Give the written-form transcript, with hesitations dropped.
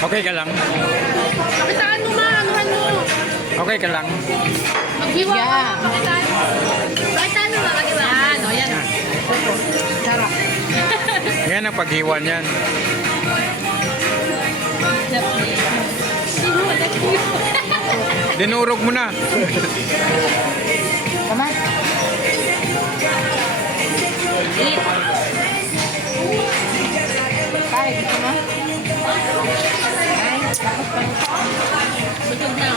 Okay ka lang? Pakitaan mo ma, anuhan mo. Okay ka lang? Maghiwa ka ma, pakitaan mo. Pakitaan mo ma, maghiwa. Yan, o yan. Sarap. Yan ang paghiwan yan. Dinurog mo na. Tama. Kaya, dito mo. Ay, tapos pa. Busog na.